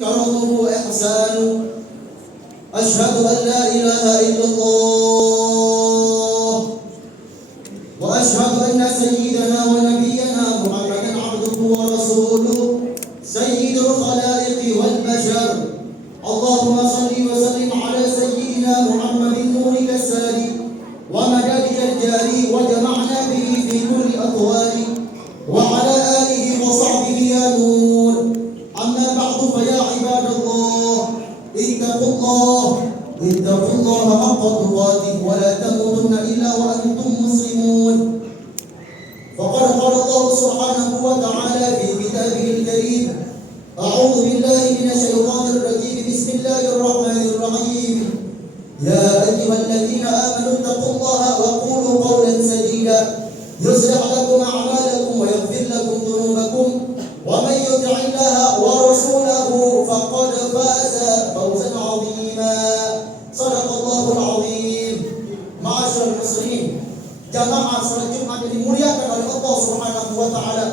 كرمه وإحسانه. أشهد أن لا إله إلا الله وأشهد أن سيدنا ونبينا محمدا عبده ورسوله سيد الخلائق والبشر. اللهم صل وسلم على سيدنا محمد نورك الساري ومددك الجاري وجمعنا به في كل أطوار وعلى آله وصحبه يا نور. أما بعد فيا عباد الله اتقوا الله حق تقاته ولا تموتن إلا وأنتم مسلمون. فقد قال الله سبحانه وتعالى في كتابه الكريم: أعوذ بالله من الشيطان الرجيم، بسم الله الرحمن الرحيم. يا أيها الذين آمنوا اتقوا الله وقولوا قولا سديدا يصلح لكم أعمالكم ويغفر لكم ذنوبكم ومن يطع الله ورسوله فقد فاز فوزا عظيما. صدق الله العظيم. Ma'asyiral muslimin, jamaah salat Jumat yang dimuliakan oleh Allah Subhanahu wa taala.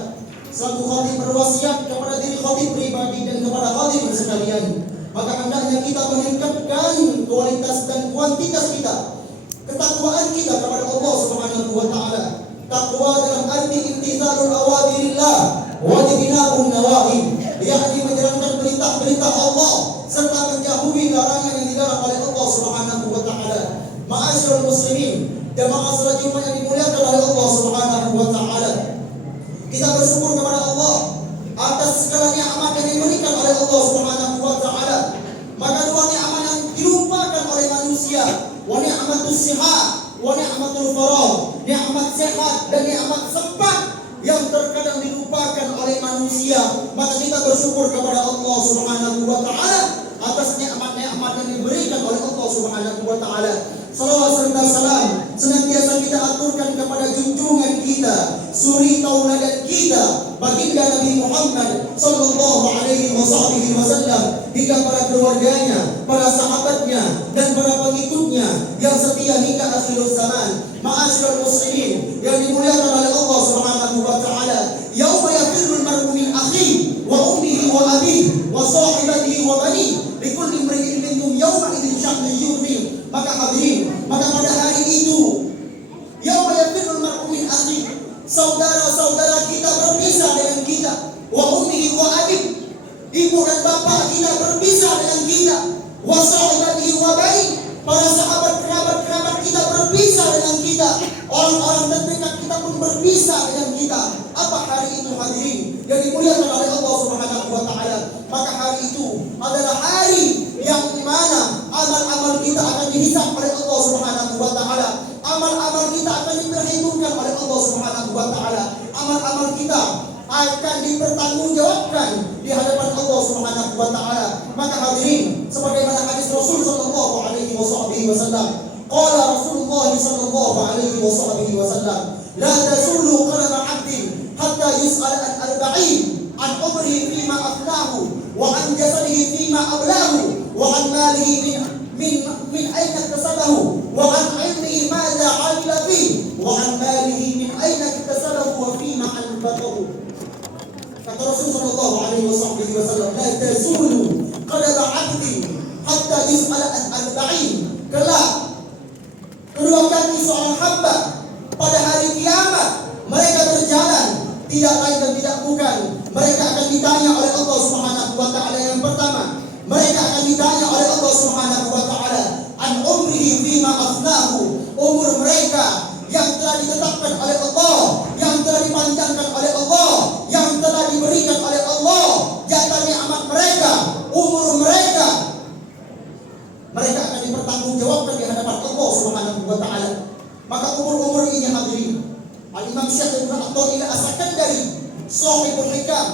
Selaku khatib berwasiat kepada diri khatib pribadi dan kepada hadirin sekalian, maka hendaknya kita meningkatkan kualitas dan kuantitas kita, ketakwaan kita kepada Allah Subhanahu wa taala. Takwa dalam arti imtithalul awamirillah wa ijtinabun nawahi, yakni menjalankan perintah-perintah Allah serta menjauhi larangan yang dilarang oleh Allah Subhanahu wa taala. Ma'asyiral muslimin, jamaah salat Jumat yang dimuliakan oleh Allah Subhanahu wa taala. Kita bersyukur kepada Allah atas segala nikmat yang diberikan oleh Allah Subhanahu wa taala. Maka dua nikmat yang dilupakan oleh manusia, wa ni'matus sihat wa ni'matul faragh, nikmat sehat dan nikmat sempat yang terkadang dilupakan oleh manusia. Maka kita bersyukur kepada Allah Subhanahu wa taala atas nikmat-nikmat yang diberikan oleh Allah Subhanahu wa taala. Salawat serta salam senantiasa kita aturkan kepada junjungan kita, suri tauladan kita, baginda Nabi Muhammad sallallahu alaihi wasallam, hingga para keluarganya, para sahabatnya dan para pengikutnya yang setia hingga akhir zaman. Ma'asyiral muslimin yang dimuliakan oleh Allah Subhanahu wa taala, yauma yafirrul mar'u min akhihi wa ummihi wa abihi wa sahibatihi wa banihi likulli imri'in minhum yawma idzin sya'nun yughnihi. Maka hadirin, maka pada hari itu yauma yafirrul mar'u min akhihi, saudara-saudara kita berpisah dengan kita, wa ummihi wa abihi, ibu dan bapak kita berpisah dengan kita, wa sahibatihi wa banihi, para sahabat kerabat kita berpisah dengan kita, orang-orang terdekat kita pun berpisah dengan kita. Apa hari itu hadirin yang dimuliakan oleh Allah Subhanahu wa taala? Maka hari itu adalah hari yang mana amal-amal kita akan dihisab oleh Allah Subhanahu wa taala. Amal-amal kita akan diperhitungkan oleh Allah Subhanahu wa taala. Amal-amal kita akan dipertanggungjawabkan di hadapan Allah Subhanahu wa taala. Maka hadirin, sebagaimana hadis Rasul sallallahu alaihi wasallam, qala Rasulullah sallallahu alaihi wasallam, la tazulu qadama 'abdin hatta yus'al an arba'in, an umrihi fima afnahu wa an jasadihi fima ablahu wa an malihi min aina iktasabahu wa an ilmihi madza 'amila fihi wa an malihi min aina iktasabahu wa fima anfaqahu. Kata Rasul sallallahu alaihi wasallam, la tazulu qadama 'abdin hatta yus'al an arba'in. Kelak kedua kaki seorang hamba pada hari kiamat mereka berjalan, tidak lain dan tidak bukan, mereka akan ditanya oleh Allah Subhanahu wa taala. Yang pertama, mereka akan ditanya oleh Allah Subhanahu wa taala an umrihi fima afnahu, umur mereka yang telah ditetapkan oleh Allah, yang telah dipanjangkan oleh Allah, yang telah diberikan oleh Allah, jatah nikmat mereka, umur mereka. Mereka akan dipertanggungjawabkan di hadapan Allah Subhanahu wa taala. Maka umur-umur ini hadirin, Al-Imam Syekh Ibnu Athaillah As-Sakandari, Shahihul Hikam,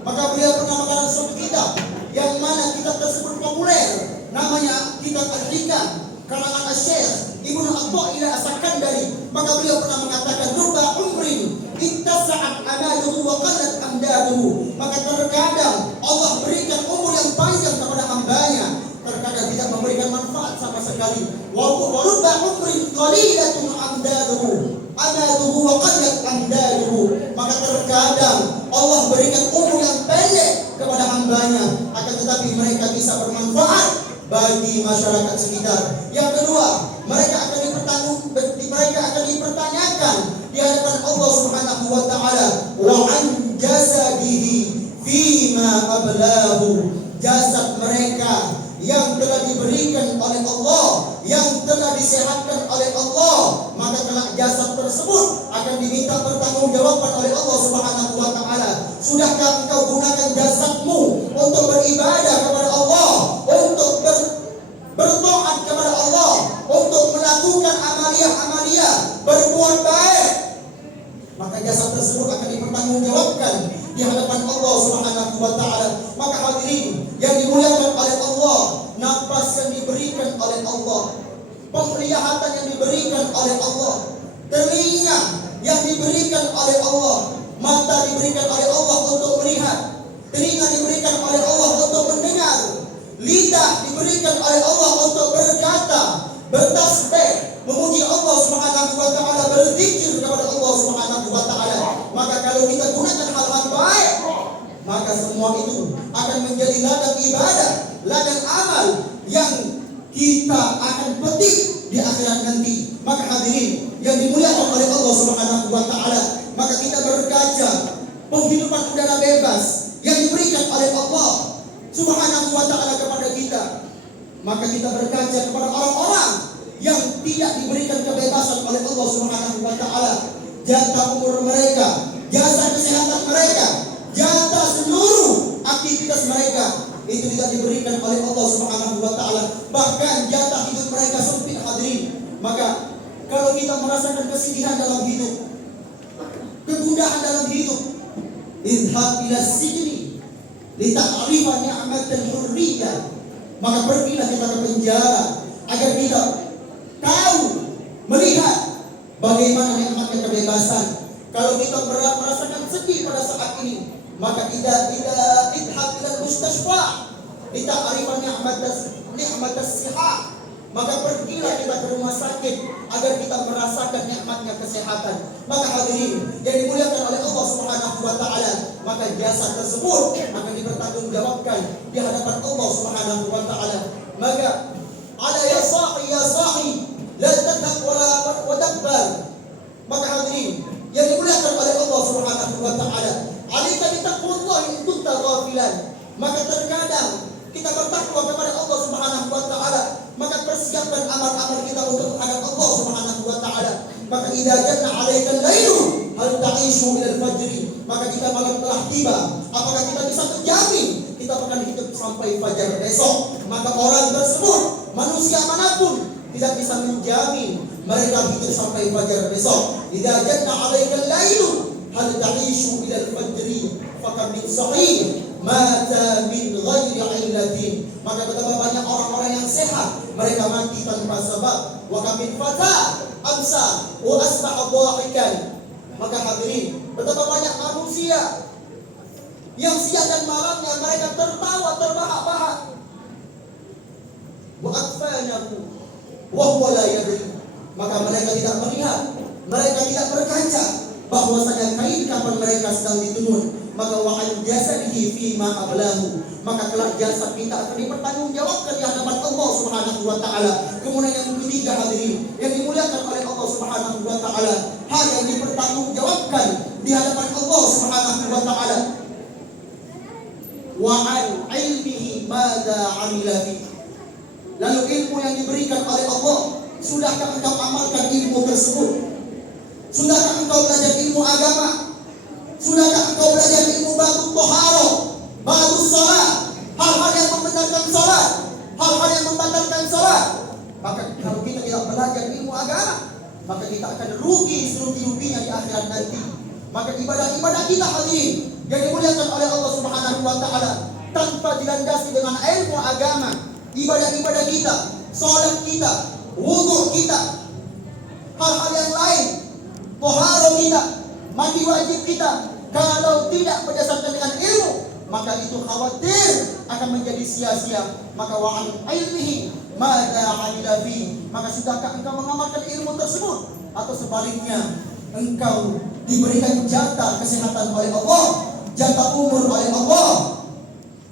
maka beliau pernah mengarang suatu kitab yang mana kitab tersebut populer, namanya kitab Al-Hikam karangan Syekh Ibnu Athaillah As-Sakandari. Maka beliau pernah mengatakan, rubba umrin ittasa'at amaluhu wa qallat amdaduhu. Maka terkadang Allah berikan umur yang panjang kepada hambanya, terkadang tidak memberikan manfaat sama sekali. Wa rubba umrin qalilatun amdaduhu amaluhu wa qallat amdaduhu. Maka terkadang Allah berikan umur yang pendek kepada hambanya, akan tetapi mereka bisa bermanfaat bagi masyarakat sekitar. Yang kedua, mereka akan dipertanyakan di hadapan Allah Subhanahu wa taala, wa an jasadihi fima ablahu. Jasad mereka yang telah diberikan oleh Allah, yang telah disehatkan oleh Allah, maka kelak jasad tersebut akan diminta pertanggungjawaban oleh Allah Subhanahu wa taala. Sudahkah engkau gunakan jasadmu untuk beribadah kepada Allah, untuk bertaat kepada Allah, untuk melakukan amalia-amalia, berbuat baik? Maka jasad tersebut akan dipertanggungjawabkan di hadapan Allah Subhanahu wa taala. Maka hadirin yang dimuliakan oleh Allah, nafas yang diberikan oleh Allah, penglihatan yang diberikan oleh Allah, telinga yang diberikan oleh Allah, mata diberikan oleh Allah untuk melihat, telinga diberikan oleh Allah untuk mendengar, lidah diberikan oleh Allah untuk berkata, bertasbih, memuji Allah Subhanahu wa taala, berzikir kepada Allah Subhanahu wa taala. Maka kalau kita gunakan hal-hal baik, maka semua itu akan menjadi ladang ibadah, ladang amal yang kita akan petik di akhirat nanti. Maka hadirin yang dimuliakan oleh Allah Subhanahu wa taala, maka kita berkaca penghidupan udara bebas yang diberikan oleh Allah Subhanahu wa taala kepada kita. Maka kita berkaca kepada orang-orang yang tidak diberikan kebebasan oleh Allah Subhanahu wa taala. Jatah umur mereka, jasa kesehatan mereka, jatah seluruh aktivitas mereka itu tidak diberikan oleh Allah Subhanahu wa taala. Bahkan jatah hidup mereka sempit, hadirin. Maka kalau kita merasakan kesedihan dalam hidup, kegundahan dalam hidup, idhab ila sijni lita'rifa ni'matal hurriyah. Maka pergilah kita ke penjara agar kita tahu, melihat bagaimana nikmatnya kebebasan. Kalau kita merasakan sedih pada saat ini, maka idhab ila mustasfa lita'rifa ni'matas sihah. Maka pergilah kita ke rumah sakit agar kita merasakan nikmatnya kesehatan. Maka hadirin yang dimuliakan oleh Allah Subhanahu wa taala, maka jasa tersebut akan dipertanggungjawabkan di hadapan Allah Subhanahu wa taala. Maka ala ya sahi la tadhab wa dabbar. Maka hadirin yang dimuliakan oleh Allah Subhanahu wa taala, alika bi taqwallahi in kunta ghafilan. Maka terkadang kita bertakwa kepada Allah Subhanahu wa taala, maka persiapkan amal-amal kita untuk menghadap Allah Subhanahu wa taala. Maka idza janna 'alaikal lailu hal ta'ishu ila al-fajr. Maka jika malam telah tiba, apakah kita bisa menjamin kita akan hidup sampai fajar besok? Maka orang tersebut, manusia manapun, tidak bisa menjamin mereka hidup sampai fajar besok. Idza janna 'alaikal lailu hal ta'ishu ila al-fajr. Fakam min sahih mata min ghairi illatin. Maka betapa banyak orang-orang yang sehat, mereka mati tanpa sebab. Wa kam min fata amsa wa asbaha dhahikan. Maka hadirin, betapa banyak manusia yang siang dan malamnya mereka tertawa terbahak-bahak. Wa atfanahu wa huwa la yadri. Maka mereka tidak melihat, mereka tidak berkaca bahwasanya kain kapan mereka sedang dituntun. Maka wa'an jasadihi fima ablahu. Maka kelak jasad kita akan dipertanggungjawabkan di hadapan Allah Subhanahu wa taala. Kemudian yang ketiga hadirin yang dimuliakan oleh Allah Subhanahu wa taala, hal yang dipertanggungjawabkan di hadapan Allah Subhanahu wa taala, wa'an ilmihi madza 'amila fi. Lalu ilmu yang diberikan oleh Allah, sudahkah engkau amalkan ilmu tersebut? Sudahkah engkau belajar ilmu agama? Sudahkah engkau belajar ilmu batu toharo, batu salat, hal-hal yang membenarkan salat, hal-hal yang membatalkan salat? Maka kalau kita tidak belajar ilmu agama, maka kita akan rugi serugi-ruginya di akhirat nanti. Maka ibadah-ibadah kita hadirin yang dimuliakan oleh Allah Subhanahu wa taala, tanpa dilandasi dengan ilmu agama, ibadah-ibadah kita, salat kita, wudu kita, hal-hal yang lain, toharo kita, mandi wajib kita, kalau tidak berdasarkan dengan ilmu, maka itu khawatir akan menjadi sia-sia. Maka wa'an ilmihi madza 'amila fi. Maka sudahkah engkau mengamalkan ilmu tersebut? Atau sebaliknya, engkau diberikan jatah kesehatan oleh Allah, jatah umur oleh Allah,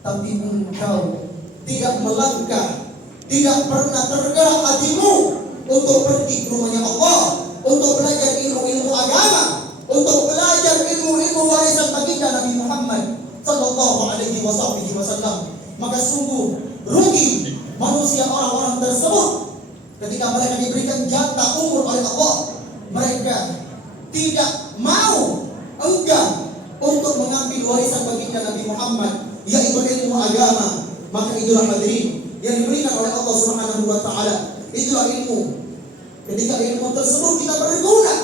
tapi engkau tidak melangkah, tidak pernah tergerak hatimu untuk pergi ke rumahnya Allah, untuk belajar ilmu-ilmu agama, untuk belajar ilmu-ilmu warisan baginda Nabi Muhammad sallallahu alaihi wasallam. Maka sungguh rugi manusia orang-orang tersebut ketika mereka diberikan jatah umur oleh Allah. Mereka tidak mau, enggan untuk mengambil warisan baginda Nabi Muhammad, yaitu ilmu agama. Maka itulah hadirin yang diberikan oleh Allah Subhanahu wa taala. Itulah ilmu. Ketika ilmu tersebut kita berguna,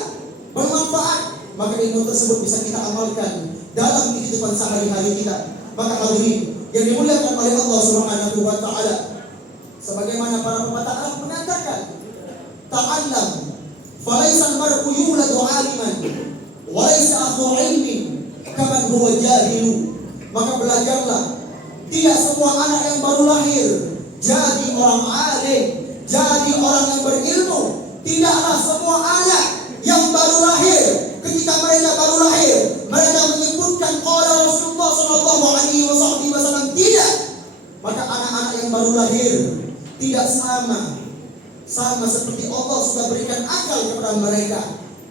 bermanfaat, maka ilmu tersebut bisa kita amalkan dalam kehidupan sehari-hari kita. Maka hadirin yang dimuliakan oleh Allah Subhanahu wa taala, sebagaimana para pepatah Arab mengatakan, ta'allam falaisa al-mar'u yuladu 'aliman wa laisa akhu 'ilmin kaman huwa jahilu. Maka belajarlah. Tidak semua anak yang baru lahir jadi orang alim, jadi orang yang berilmu. Tidaklah semua anak yang baru lahir, ketika mereka baru lahir, mereka menyebutkan qala Rasulullah sallallahu alaihi wasallam. Tidak. Maka anak-anak yang baru lahir tidak sama seperti Allah sudah berikan akal kepada mereka.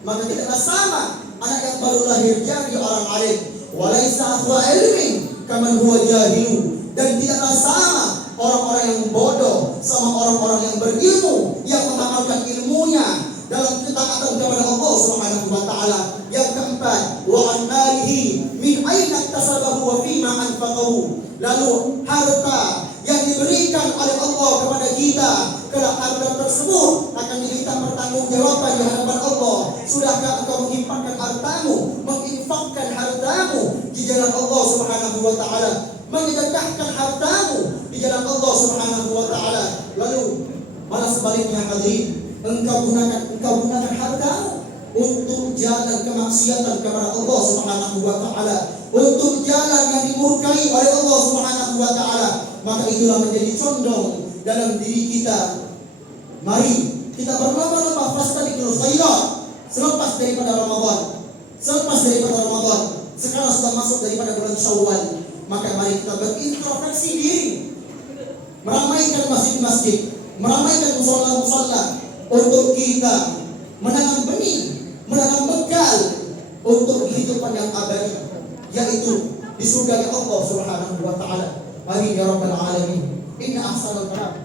Maka tidaklah sama anak yang baru lahir jadi orang alim. Walaisa huwa ilmin kaman huwa jahilu. Dan tidaklah sama orang-orang yang bodoh sama orang-orang yang berilmu, yang mengamalkan ilmunya dalam ketaatan kepada Allah Subhanahu wa taala. Yang keempat, wa an malihi min aina iktasabahu wa fima anfaqahu. Lalu harta yang diberikan oleh Allah kepada kita, kelak harta tersebut akan diminta pertanggungjawaban di hadapan Allah. Sudahkah engkau menginfakkan hartamu, menginfakkan hartamu di jalan Allah Subhanahu wa taala, menyedekahkan hartamu di jalan Allah Subhanahu wa taala? Lalu malah sebaliknya hadirin, engkau gunakan hartamu untuk jalan kemaksiatan kepada Allah Subhanahu wa taala, untuk jalan yang dimurkai oleh Allah Subhanahu wa taala. Maka itulah menjadi condong dalam diri kita. Mari kita berlomba-lomba fastabiqul khairat selepas daripada Ramadan. Sekarang sudah masuk daripada bulan Syawal. Maka mari kita berintrospeksi diri, meramaikan masjid-masjid, meramaikan musala-musala, untuk kita menanam benih, menanam bekal untuk kehidupan yang abadi, yaitu di surga Allah Subhanahu wa taala. Amin ya rabbal alamin. Inna ahsanal kalam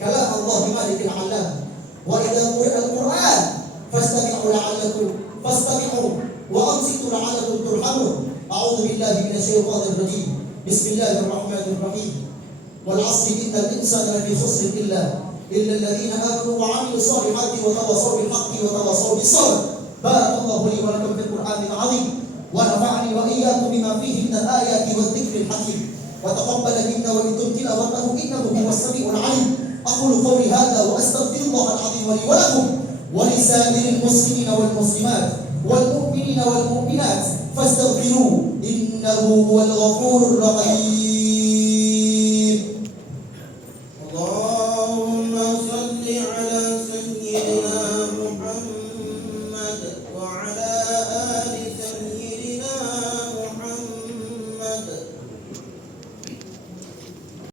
kalam Allah malikil alam. Wa idza quri'al Qur'an fastami'u wa ansitu la'allakum turhamun. A'udzu billahi minasy syaithanir rajim. Bismillahirrahmanirrahim. Wal 'asri innal insana lafi khusr illa الذين آمنوا وعملوا الصالحات وتواصوا بالحق وتواصوا بالصبر. بارك الله لي ولكم في القرآن العظيم ونفعني وإياكم بما فيه من الآيات والذكر الحكيم وتقبل منا ومنكم تلاوته إنه هو السميع العليم. أقول قولي هذا وأستغفر الله العظيم لي ولكم ولسائر المسلمين والمسلمات والمؤمنين والمؤمنات فاستغفروه إنه هو الغفور الرحيم. اللهم صل على